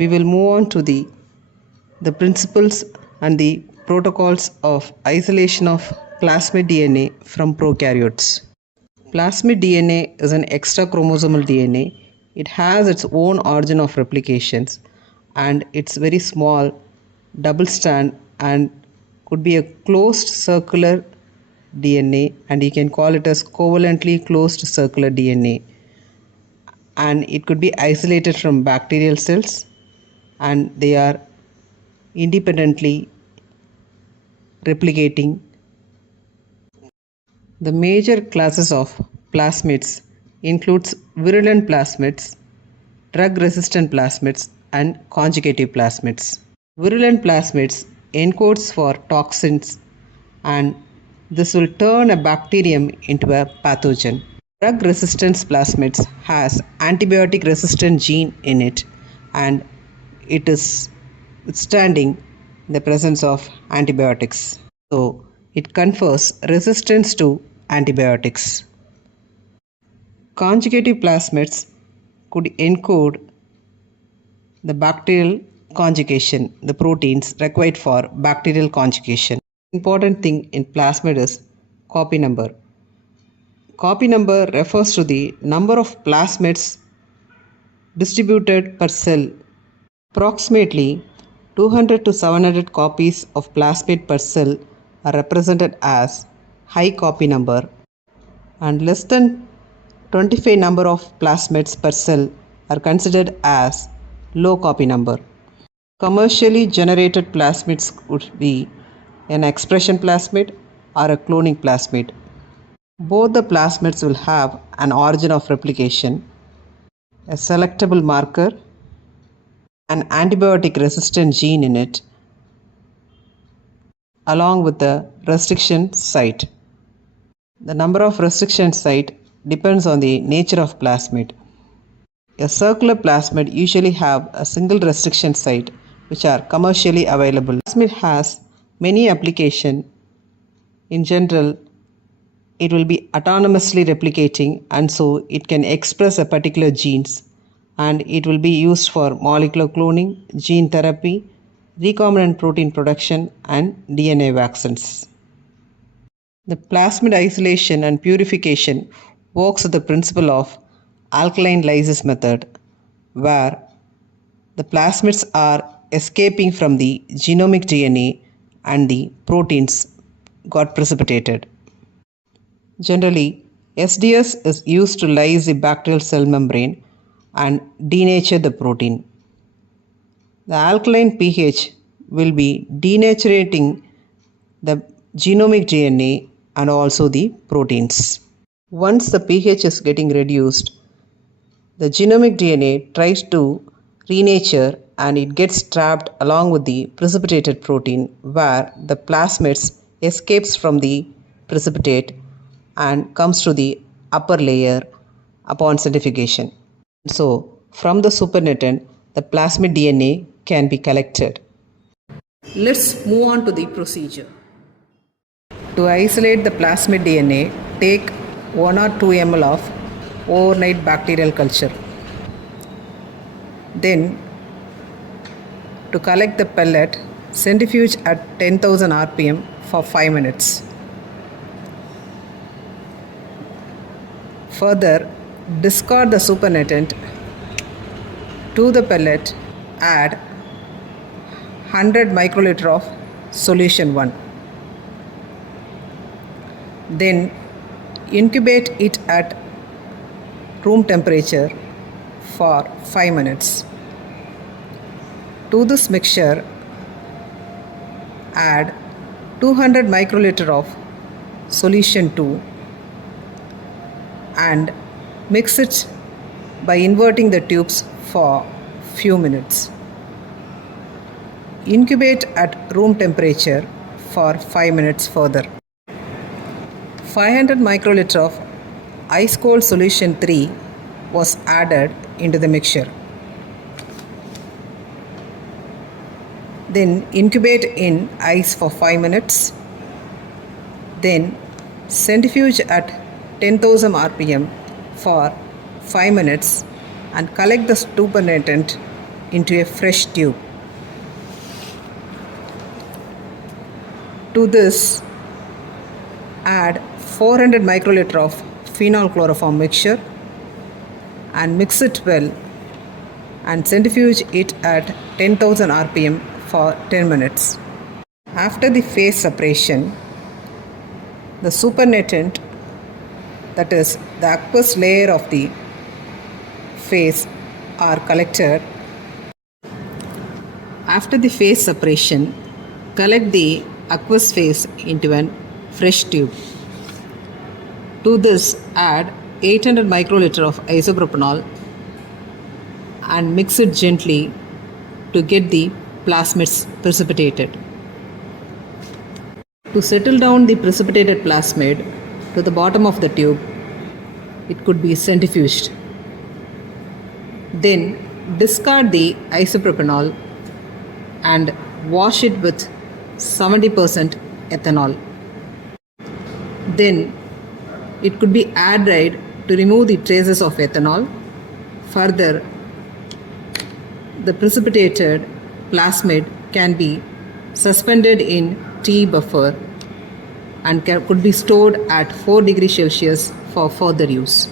we will move on to the principles and the protocols of isolation of plasmid DNA from prokaryotes. Plasmid DNA is an extra chromosomal DNA. It has its own origin of replications and it's very small, double strand, and could be a closed circular DNA, and you can call it as covalently closed circular DNA. And it could be isolated from bacterial cells, and they are independently replicating. The major classes of plasmids includes virulent plasmids, drug-resistant plasmids, and conjugative plasmids. Virulent plasmids encodes for toxins, and this will turn a bacterium into a pathogen. Drug resistance plasmids has antibiotic resistant gene in it, and it is withstanding the presence of antibiotics. So it confers resistance to antibiotics. Conjugative plasmids could encode the bacterial conjugation, the proteins required for bacterial conjugation. Important thing in plasmid is copy number. Copy number refers to the number of plasmids distributed per cell. Approximately 200 to 700 copies of plasmid per cell are represented as high copy number, and less than 25 number of plasmids per cell are considered as low copy number. Commercially generated plasmids would be an expression plasmid or a cloning plasmid. Both the plasmids will have an origin of replication, a selectable marker, an antibiotic resistant gene in it, along with the restriction site. The number of restriction site depends on the nature of plasmid. A circular plasmid usually have a single restriction site which are commercially available. Plasmid has many applications. In general, it will be autonomously replicating, and so it can express a particular genes, and it will be used for molecular cloning, gene therapy, recombinant protein production, and DNA vaccines. The plasmid isolation and purification works with the principle of alkaline lysis method, where the plasmids are escaping from the genomic DNA and the proteins got precipitated. Generally, SDS is used to lyse the bacterial cell membrane and denature the protein. The alkaline pH will be denaturing the genomic DNA and also the proteins. Once the pH is getting reduced, the genomic DNA tries to renature and it gets trapped along with the precipitated protein, where the plasmids escapes from the precipitate and comes to the upper layer upon centrifugation. So, from the supernatant, the plasmid DNA can be collected. Let's move on to the procedure. To isolate the plasmid DNA, take 1 or 2 ml of overnight bacterial culture. Then, to collect the pellet, centrifuge at 10,000 rpm for 5 minutes. Further, discard the supernatant. To the pellet, add 100 microliter of solution 1. Then incubate it at room temperature for 5 minutes. To this mixture, add 200 microliter of solution 2 and mix it by inverting the tubes for few minutes. Incubate at room temperature for 5 minutes further. 500 microliter of ice cold solution 3 was added into the mixture. Then incubate in ice for 5 minutes. Then centrifuge at 10,000 rpm for 5 minutes and collect the supernatant into a fresh tube. To this, add 400 microliter of phenol chloroform mixture and mix it well and centrifuge it at 10,000 rpm for 10 minutes. After the phase separation, the supernatant, that is the aqueous layer of the phase, are collected. After the phase separation, collect the aqueous phase into a fresh tube. To this, add 800 microliter of isopropanol and mix it gently to get the plasmids precipitated. To settle down the precipitated plasmid to the bottom of the tube, it could be centrifuged. Then discard the isopropanol and wash it with 70% ethanol. Then it could be air dried to remove the traces of ethanol. Further, the precipitated plasmid can be suspended in tea buffer and could be stored at 4 degrees Celsius for further use.